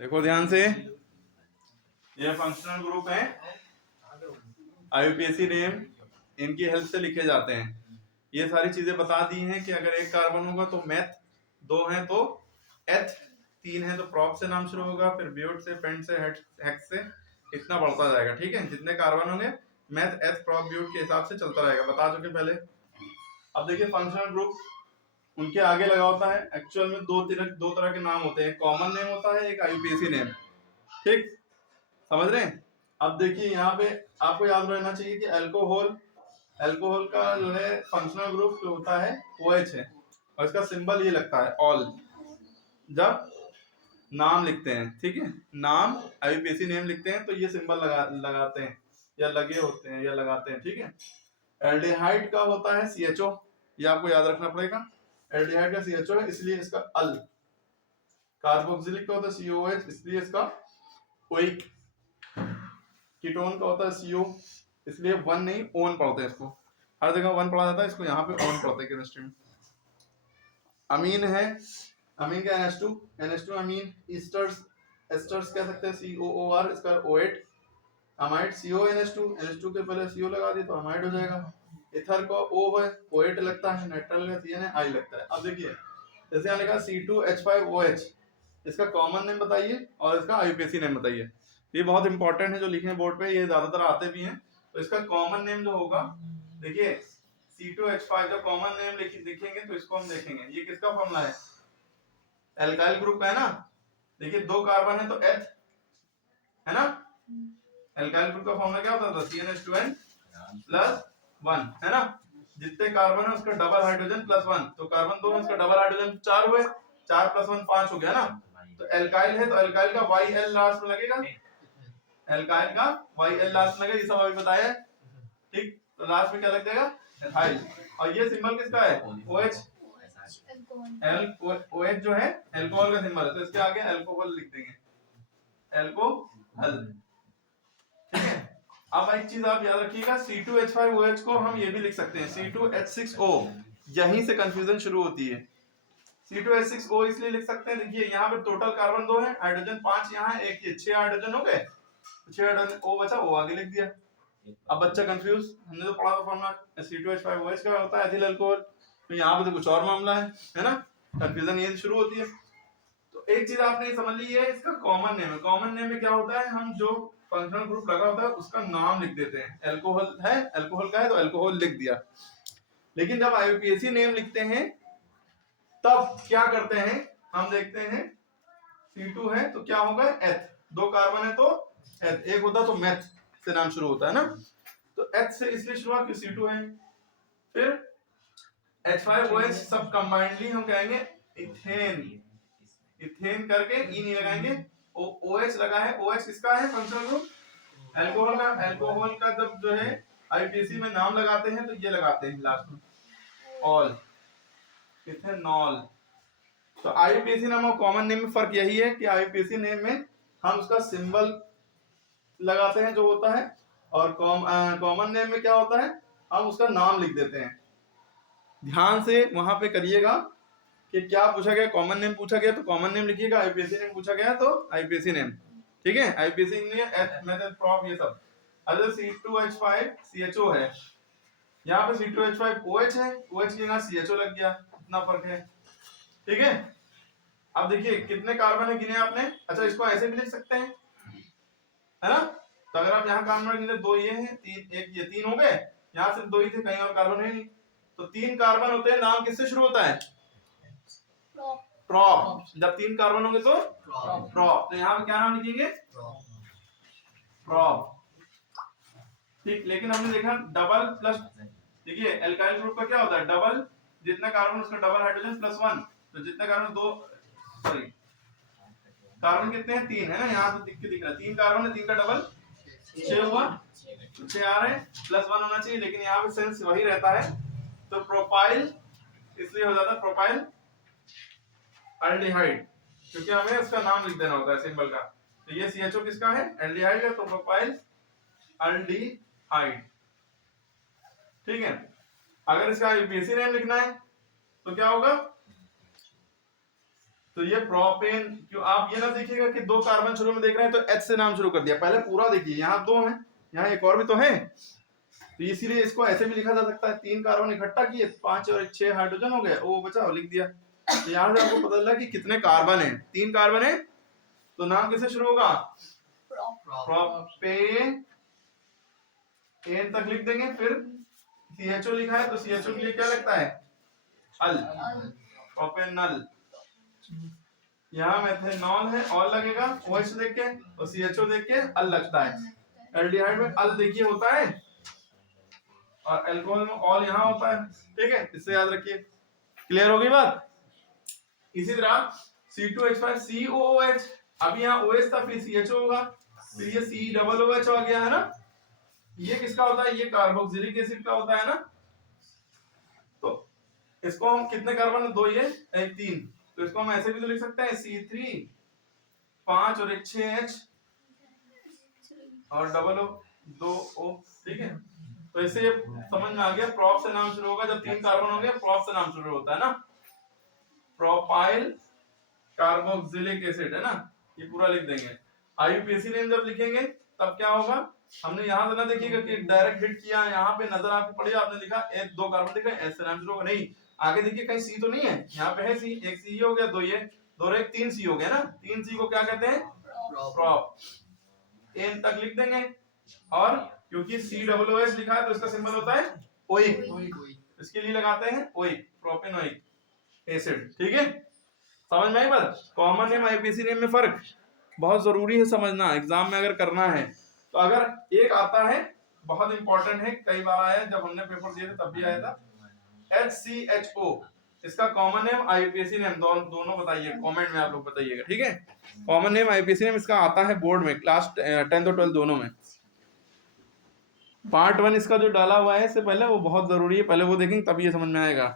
देखो ध्यान से, ये फंक्शनल ग्रुप है, आईयूपीएसी नेम इनकी हेल्प से लिखे जाते हैं। ये सारी चीजें बता दी हैं कि अगर एक कार्बन होगा तो मेथ, दो हैं तो एथ, तीन है तो प्रॉप से नाम शुरू होगा, फिर ब्यूट से, पेंट से, हेक्स से, इतना बढ़ता जाएगा। ठीक है, जितने कार्बन होंगे मैथ, एथ, प्रॉप, ब्यूट के हिसाब से चलता रहेगा, बता चुके पहले। अब देखिए फंक्शनल ग्रुप उनके आगे लगा होता है। एक्चुअल में दो तरह के नाम होते हैं, कॉमन नेम होता है, एक आईयूपीएसी नेम। ठीक, समझ रहे हैं। अब देखिए यहाँ पे आपको याद रहना चाहिए कि अल्कोहल का जो है फंक्शनल ग्रुप जो होता है OH है, और इसका सिंबल ये लगता है ऑल जब नाम लिखते हैं। ठीक है, नाम आईयूपीएसी नेम लिखते हैं तो ये सिंबल लगाते हैं या लगे होते हैं या लगाते हैं। ठीक है, एल्डिहाइड का होता है CHO, ये आपको याद रखना पड़ेगा। एल्डिहाइड का CHO है इसलिए इसका अल। कार्बोक्सिलिक का होता है COH इसलिए इसका ओइक। कीटोन का होता है CO इसलिए वन नहीं ओन पढ़ते हैं इसको, हर जगह वन पढ़ा जाता है, इसको यहाँ पे ओन पढ़ते हैं केमिस्ट्री में। अमीन है, अमीन का NH2 अमीन, एस्टर्स कह सकते हैं COOR, इसका O8। अमाइड NH2 के पहले CO लगा दी तो अमाइड हो जाएगा। इथर का O है, O8 लगता है, नाइट्रल का CN है, I लगता है। अब देखिए जैसे यहाँ लिखा C2H5OH, इसका कॉमन नेम बताइए और इसका आईयूपीएसी नेम बताइए। ये बहुत इंपॉर्टेंट है जो लिखे हैं बोर्ड पे, ये ज्यादातर आते भी हैं। तो इसका कॉमन नेम जो होगा, देखिए C2H5 जो कॉमन नेम लिखेंगे तो इसको हम देखेंगे ये किसका फॉर्मूला है, एल्काइल ग्रुप का है ना। देखिए दो कार्बन है तो एथ है ना, एल्काइल ग्रुप का फॉर्मूला क्या होता था CnH2n प्लस 1 है ना। जितने कार्बन है उसका डबल हाइड्रोजन प्लस 1, तो कार्बन 2 है उसका डबल हाइड्रोजन 4 हुए, 4 प्लस 1 5 हो गया ना। तो एल्काइल है तो एल्काइल का YL लास्ट में लगेगा, एल्काइल का YL लास्ट में लगेगा, ये सब अभी बताया है। ठीक, तो लास्ट में क्या लग जाएगा एथाइल, और ये सिंबल किसका है OH, OH जो है अल्कोहल का सिंबल है, तो इसके आगे अल्कोहल लिख देंगे, अल्कोहल। ठीक है, अब एक चीज आप याद रखिएगा, C2H5OH को हम ये भी लिख सकते हैं C2H6O, यहीं से कंफ्यूजन शुरू होती है। C2H6O इसलिए लिख सकते हैं, देखिए यहाँ पे टोटल कार्बन 2 है, हाइड्रोजन 5 यहाँ है, एक ये 6 हाइड्रोजन हो गए, 6 हाइड्रोजन O बचा, वो आगे लिख दिया। अब बच्चा कंफ्यूज, हमने तो पढ़ा था फॉर्मूला C2H5OH का होता है एथिल अल्कोहल, तो यहाँ पे तो कुछ और मामला है ना, कंफ्यूजन यही शुरू होती है। तो एक चीज आपने समझ ली है, इसका कॉमन नेम है। कॉमन नेम में क्या होता है, हम जो फंक्शनल ग्रुप लगा होता है उसका नाम लिख देते हैं, अल्कोहल है, अल्कोहल का है तो अल्कोहल लिख दिया। लेकिन जब आईयूपीएसी नेम लिखते हैं तब क्या करते हैं, हम देखते हैं C2 है तो क्या होगा एथ, दो कार्बन है तो एथ, एक होता तो मैथ से नाम शुरू होता है ना, तो एथ से इसलिए शुरुआत कि C2 है। फिर H5OH सब कंबाइंडली हम कहेंगे इथेन, इथेन करके ई नहीं लगाएंगे, OH लगा है, OH किसका है फंक्शनल ग्रुप अल्कोहल का। अल्कोहल का जब जो है आईयूपीएसी में नाम लगाते हैं तो ये लगाते हैं लास्ट में ऑल, इथेनॉल। तो आईयूपीएसी नाम और कॉमन नेम में फर्क यही है कि आईयूपीएसी नेम में हम उसका सिंबल लगाते हैं जो होता है, और कॉमन नेम में क्या होता है हम उसका नाम लिख देते हैं। ध्यान से वहां पे करिएगा कि क्या पूछा गया, कॉमन नेम पूछा गया तो कॉमन नेम लिखिएगा, आईयूपीएसी नेम पूछा गया तो आईयूपीएसी नेम। ठीक है, आईयूपीएसी नेम मेथड प्रॉप ये सब। अगर C2H5 CHO है, यहाँ पे C2H5OH है, OH की जगह CHO लग गया, इतना फर्क है। ठीक है, अब देखिए कितने कार्बन है गिने आपने, अच्छा इसको ऐसे भी लिख सकते हैं है ना। तो अगर आप यहाँ कार्बन गिने, दो ये हैं, तीन, एक ये, तीन हो गए, यहाँ सिर्फ दो ही थे, कहीं और कार्बन है नहीं, तो 3 कार्बन होते हैं, नाम किससे शुरू होता है प्रॉप, जब 3 कार्बन होंगे तो प्रॉप, तो यहाँ पे क्या नाम लिखेंगे प्रॉप। ठीक, लेकिन हमने देखा डबल प्लस, देखिए एल्काइल ग्रुप का क्या होता है डबल, जितना कार्बन उसका डबल हाइड्रोजन प्लस 1, तो जितने कार्बन दो, सॉरी कार्बन कितने हैं 3 है ना, यहाँ तो दिख रहा है 3 कार्बन है, 3 का डबल 6 हुआ, 6 आ रहे हैं, प्लस 1 होना चाहिए, लेकिन यहाँ पे सेंस वही रहता है, तो प्रोपाइल इसलिए हो जाता है प्रोपाइल एल्डिहाइड, क्योंकि हमें उसका नाम लिख देना होता है सिंबल का। तो ये CHO किसका है एल्डिहाइड का, तो प्रोपाइल एल्डिहाइड। ठीक है, अगर इसका आईयूपीएसी नेम लिखना है तो क्या होगा तो ये प्रोपेन, क्यों आप ये ना देखिएगा कि 2 कार्बन शुरू में देख रहे हैं तो H से नाम शुरू कर दिया, पहले पूरा देखिए, यहाँ 2 हैं, यहाँ एक और भी तो है, तो इसीलिए इसको ऐसे भी लिखा जा सकता है, 3 कार्बन इकट्ठा किए, 5 और 6 हाइड्रोजन हो गए, वो बचा लिख दिया। तो यहाँ से आपको पता चला कि कितने कार्बन है, 3 कार्बन है, तो नाम कैसे शुरू होगा, प्रोपेन, एन तक लिख देंगे, फिर CHO लिखा है तो CHO के लिए क्या लगता है, अल, प्रोपेनल। यहाँ मेथेनॉल है, ऑल लगेगा, OH देख के और CHO देख के अल लगता है। एल्डिहाइड में अल देखिए होता है और अल्कोहल में ऑल यहाँ होता है, ठीक है, इससे याद रखिए। क्लियर हो गई बात। इसी तरह C2H5 COOH, अब यहाँ OH था फिर CHO होगा, फिर ये COOH आ गया है ना, ये किसका होता है, ये कार्बोक्सिलिक एसिड का होता है ना। तो इसको हम कितने कार्बन, 2 ये 1 3, तो इसको हम ऐसे भी तो लिख सकते हैं C3 5 और एक 6H और डबल O 2O, ठीक है। तो इससे ये समझ में आ गया, प्रोप से नाम शुरू होगा, जब 3 कार्बन होंगे प्रोप से नाम शुरू होता है ना, प्रोपाइल कार्बोक्सिलिक एसिड है ना, ये पूरा लिख देंगे। IUPAC नेम जब लिखेंगे तब क्या होगा, हमने यहाँ से ना देखिएगा कि डायरेक्ट हिट किया, यहाँ पे नजर आपको पड़ी, आपने लिखा 2 कार्बन लिखा, एस से नाम शुरू होगा, नहीं आगे देखिए कहीं सी तो नहीं है, यहाँ पे है सी, एक सी हो गया, 2 ये 2 और 1 3 सी हो गया ना, 3 सी को क्या कहते हैं, प्रोप, एन तक लिख देंगे। और क्योंकि COOH लिखा है तो इसका सिंबल होता है ओइक, इसके लिए लगाते हैं ओइक, प्रोपेनोइक एसिड, ठीक है। समझ में आई बात। कॉमन नेम IUPAC नेम में फर्क बहुत जरूरी है समझना, एग्जाम में अगर करना है तो। अगर एक आता है बहुत इंपॉर्टेंट है, कई बार आया है, जब हमने पेपर दिए थे तब भी आया था, HCHO, इसका कॉमन नेम IUPAC नेम, दोनों बताइए कमेंट में, आप लोग बताइएगा, ठीक है। कॉमन नेम IUPAC नेम इसका आता है बोर्ड में, क्लास 10th और 12th दोनों में। पार्ट 1 इसका जो डाला हुआ है इससे पहले, वो बहुत जरूरी है, पहले वो देखेंगे तभी ये समझ में आएगा।